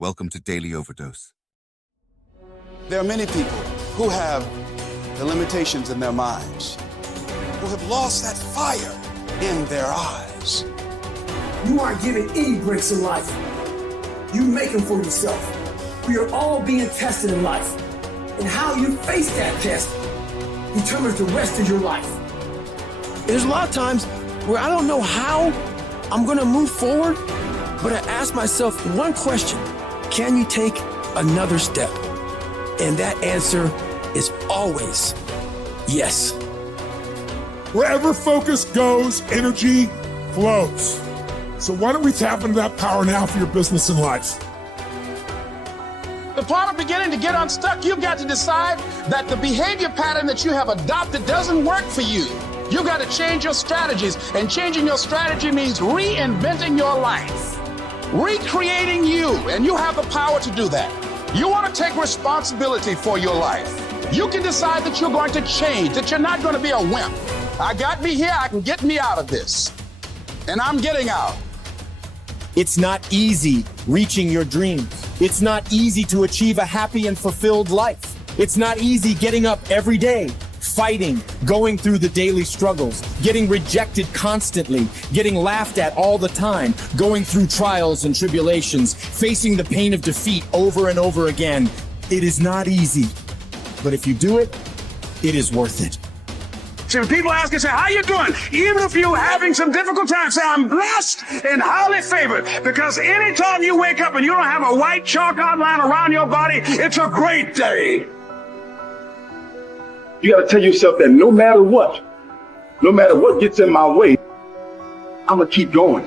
Welcome to Daily Overdose. There are many people who have the limitations in their minds, who have lost that fire in their eyes. You aren't given any breaks in life. You make them for yourself. We are all being tested in life. And how you face that test determines the rest of your life. There's a lot of times where I don't know how I'm gonna move forward, but I ask myself one question: can you take another step? And that answer is always yes. Wherever focus goes, energy flows. So why don't we tap into that power now for your business and life? The part of beginning to get unstuck, you've got to decide that the behavior pattern that you have adopted doesn't work for you. You've got to change your strategies, and changing your strategy means reinventing your life, recreating you, and you have the power to do that. You want to take responsibility for your life. You can decide that you're going to change, that you're not going to be a wimp. I got me here, I can get me out of this, and I'm getting out. It's not easy reaching your dreams. It's not easy to achieve a happy and fulfilled life. It's not easy getting up every day, fighting, going through the daily struggles, getting rejected constantly, getting laughed at all the time, going through trials and tribulations, facing the pain of defeat over and over again. It is not easy, but if you do it, it is worth it. See, when people ask you, say, how you doing? Even if you're having some difficult times, say, I'm blessed and highly favored. Because anytime you wake up and you don't have a white chalk outline around your body, it's a great day. You got to tell yourself that no matter what gets in my way, I'm going to keep going.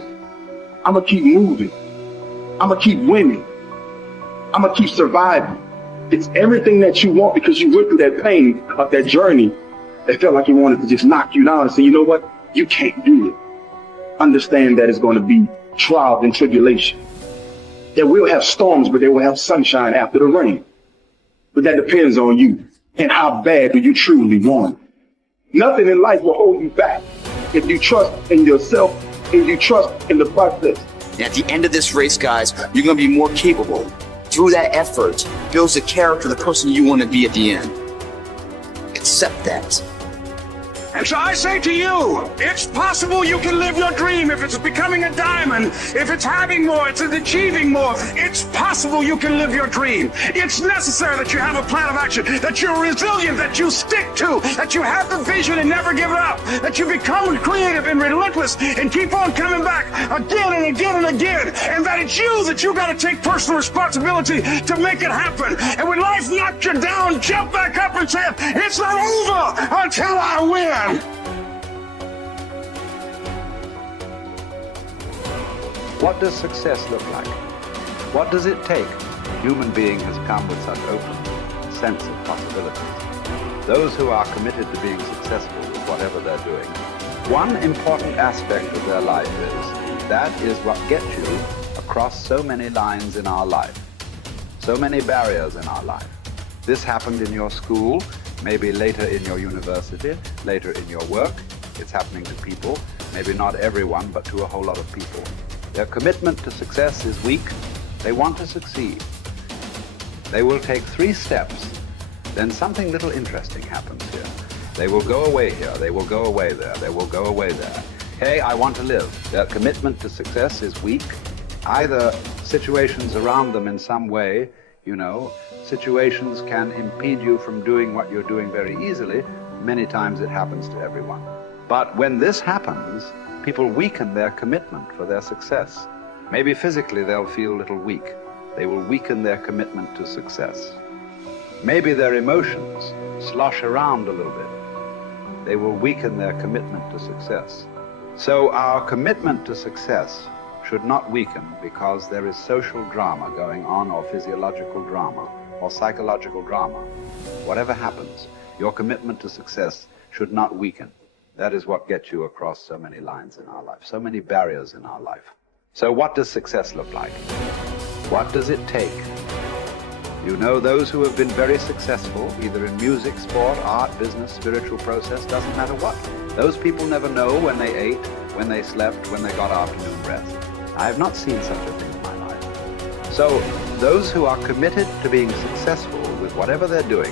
I'm going to keep moving. I'm going to keep winning. I'm going to keep surviving. It's everything that you want, because you went through that pain of that journey. It felt like he wanted to just knock you down and say, you know what? You can't do it. Understand that it's going to be trials and tribulation. That we'll have storms, but they will have sunshine after the rain. But that depends on you and how bad do you truly want it. Nothing in life will hold you back if you trust in yourself and you trust in the process. And at the end of this race, guys, you're going to be more capable. Through that effort, builds the character, the person you want to be at the end. Accept that. And so I say to you, it's possible you can live your dream. If it's becoming a diamond, if it's having more, it's achieving more, it's possible you can live your dream. It's necessary that you have a plan of action, that you're resilient, that you stick to, that you have the vision and never give it up, that you become creative and relentless and keep on coming back again and again and again, and that it's you that you got to take personal responsibility to make it happen. And when life knocks you down, jump back up and say, it's not over until I win. What does success look like? What does it take? Human being has come with such open sense of possibilities. Those who are committed to being successful with whatever they're doing, one important aspect of their life that is what gets you across so many lines in our life, so many barriers in our life. This happened in your school, maybe later in your university, later in your work. It's happening to people, maybe not everyone, but to a whole lot of people. Their commitment to success is weak. They want to succeed. They will take 3 steps. Then something little interesting happens here. They will go away here. They will go away there. They will go away there. Hey, I want to live. Their commitment to success is weak. Either situations around them in some way, situations can impede you from doing what you're doing very easily. Many times it happens to everyone. But when this happens, people weaken their commitment for their success. Maybe physically they'll feel a little weak. They will weaken their commitment to success. Maybe their emotions slosh around a little bit. They will weaken their commitment to success. So our commitment to success should not weaken because there is social drama going on, or physiological drama, or psychological drama. Whatever happens, your commitment to success should not weaken. That is what gets you across so many lines in our life, so many barriers in our life. So what does success look like? What does it take? Those who have been very successful, either in music, sport, art, business, spiritual process, doesn't matter what. Those people never know when they ate, when they slept, when they got afternoon rest. I have not seen such a thing in my life. So those who are committed to being successful with whatever they're doing,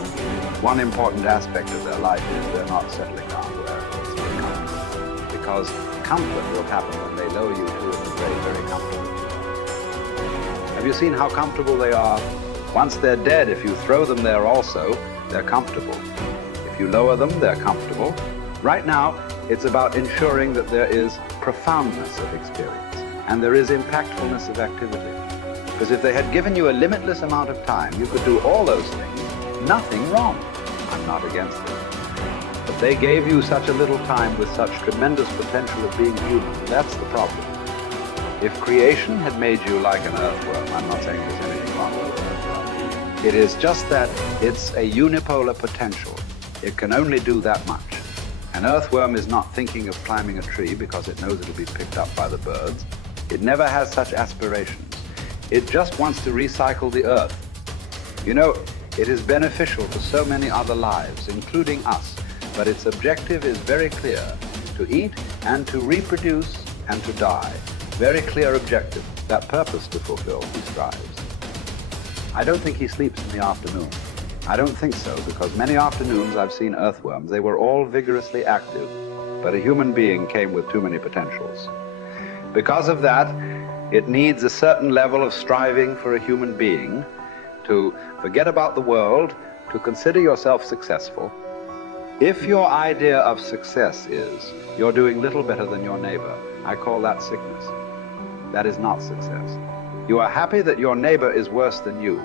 one important aspect of their life is they're not settling down where it's very comfortable. Because comfort will happen when they lower you to a very, very comfortable. Have you seen how comfortable they are? Once they're dead, if you throw them there also, they're comfortable. If you lower them, they're comfortable. Right now, it's about ensuring that there is profoundness of experience and there is impactfulness of activity. Because if they had given you a limitless amount of time, you could do all those things, nothing wrong. I'm not against it. But they gave you such a little time with such tremendous potential of being human. That's the problem. If creation had made you like an earthworm, I'm not saying there's anything wrong with it. It is just that it's a unipolar potential. It can only do that much. An earthworm is not thinking of climbing a tree because it knows it'll be picked up by the birds. It never has such aspirations. It just wants to recycle the earth. You know, it is beneficial to so many other lives, including us, but its objective is very clear: to eat and to reproduce and to die. Very clear objective, that purpose to fulfill he strives. I don't think he sleeps in the afternoon. I don't think so, because many afternoons I've seen earthworms. They were all vigorously active, but a human being came with too many potentials. Because of that, it needs a certain level of striving for a human being to forget about the world, to consider yourself successful. If your idea of success is you're doing little better than your neighbor, I call that sickness. That is not success. You are happy that your neighbor is worse than you.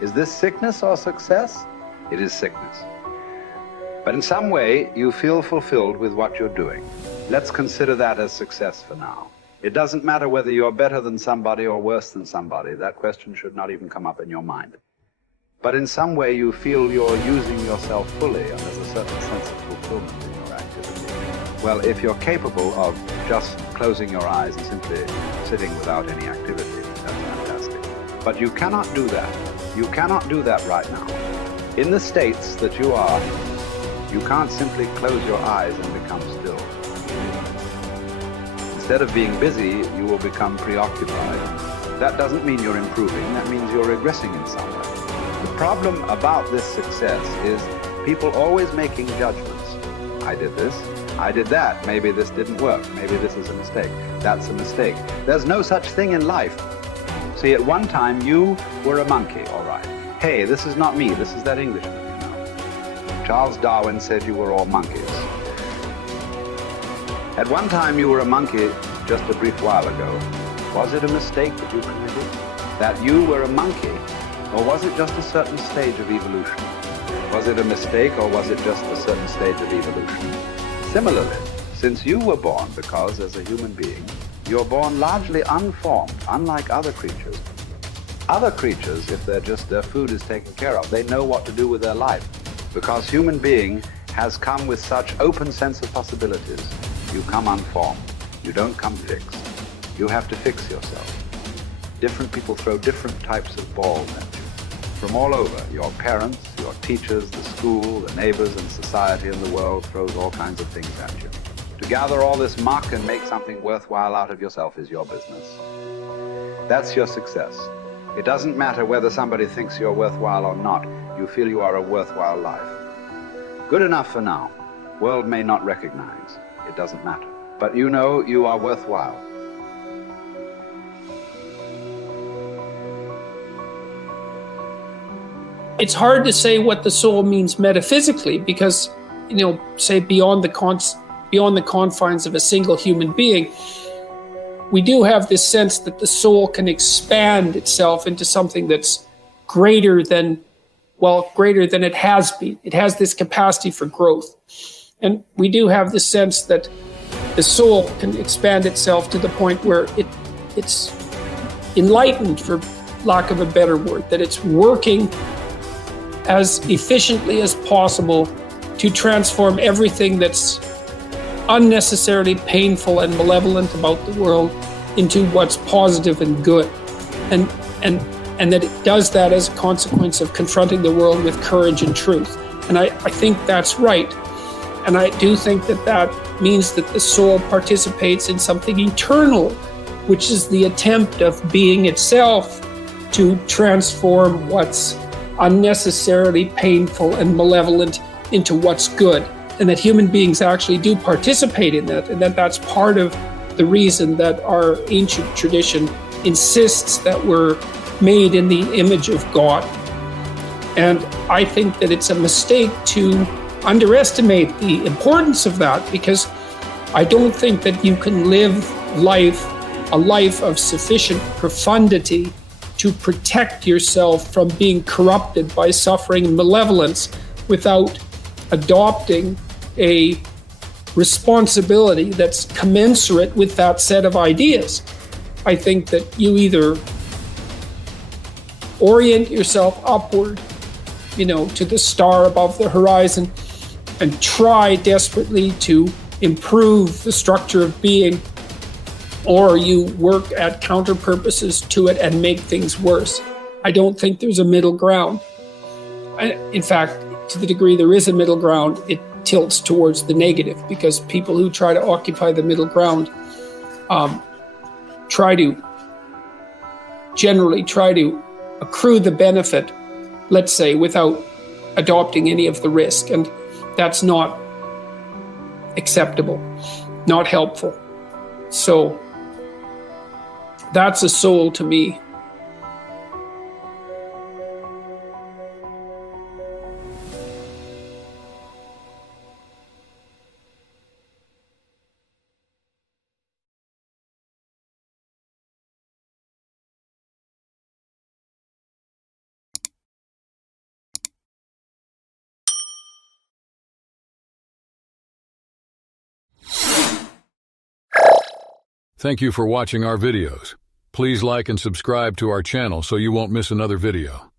Is this sickness or success? It is sickness. But in some way, you feel fulfilled with what you're doing. Let's consider that as success for now. It doesn't matter whether you're better than somebody or worse than somebody. That question should not even come up in your mind. But in some way, you feel you're using yourself fully, and there's a certain sense of fulfillment in your activity. Well, if you're capable of just closing your eyes and simply sitting without any activity, that's fantastic. But you cannot do that. You cannot do that right now. In the states that you are, you can't simply close your eyes and become still. Instead of being busy, you will become preoccupied. That doesn't mean you're improving, that means you're regressing in some way. The problem about this success is people always making judgments. I did this, I did that, maybe this didn't work, maybe this is a mistake, that's a mistake. There's no such thing in life. See, at one time you were a monkey, all right. Hey, this is not me, this is that Englishman, you know. Charles Darwin said you were all monkeys. At one time you were a monkey just a brief while ago. Was it a mistake that you committed? That you were a monkey? Or was it just a certain stage of evolution? Was it a mistake or was it just a certain stage of evolution? Similarly, since you were born, because as a human being, you're born largely unformed, unlike other creatures. Other creatures, if their food is taken care of, they know what to do with their life. Because human being has come with such open sense of possibilities. You come unformed. You don't come fixed. You have to fix yourself. Different people throw different types of balls at you. From all over, your parents, your teachers, the school, the neighbors, and society and the world throws all kinds of things at you. To gather all this muck and make something worthwhile out of yourself is your business. That's your success. It doesn't matter whether somebody thinks you're worthwhile or not. You feel you are a worthwhile life. Good enough for now. World may not recognize. It doesn't matter. But you know you are worthwhile. It's hard to say what the soul means metaphysically because, say beyond the confines of a single human being, we do have this sense that the soul can expand itself into something that's greater than it has been. It has this capacity for growth. And we do have the sense that the soul can expand itself to the point where it's enlightened, for lack of a better word, that it's working as efficiently as possible to transform everything that's unnecessarily painful and malevolent about the world into what's positive and good. And that it does that as a consequence of confronting the world with courage and truth. And I think that's right. And I do think that means that the soul participates in something eternal, which is the attempt of being itself to transform what's unnecessarily painful and malevolent into what's good, and that human beings actually do participate in that, and that that's part of the reason that our ancient tradition insists that we're made in the image of God. And I think that it's a mistake to underestimate the importance of that, because I don't think that you can live a life of sufficient profundity to protect yourself from being corrupted by suffering and malevolence without adopting a responsibility that's commensurate with that set of ideas. I think that you either orient yourself upward, to the star above the horizon, and try desperately to improve the structure of being, or you work at counter purposes to it and make things worse. I don't think there's a middle ground. In fact, to the degree there is a middle ground, it tilts towards the negative, because people who try to occupy the middle ground generally try to accrue the benefit, let's say, without adopting any of the risk. And that's not acceptable, not helpful. So that's a soul to me. Thank you for watching our videos. Please like and subscribe to our channel so you won't miss another video.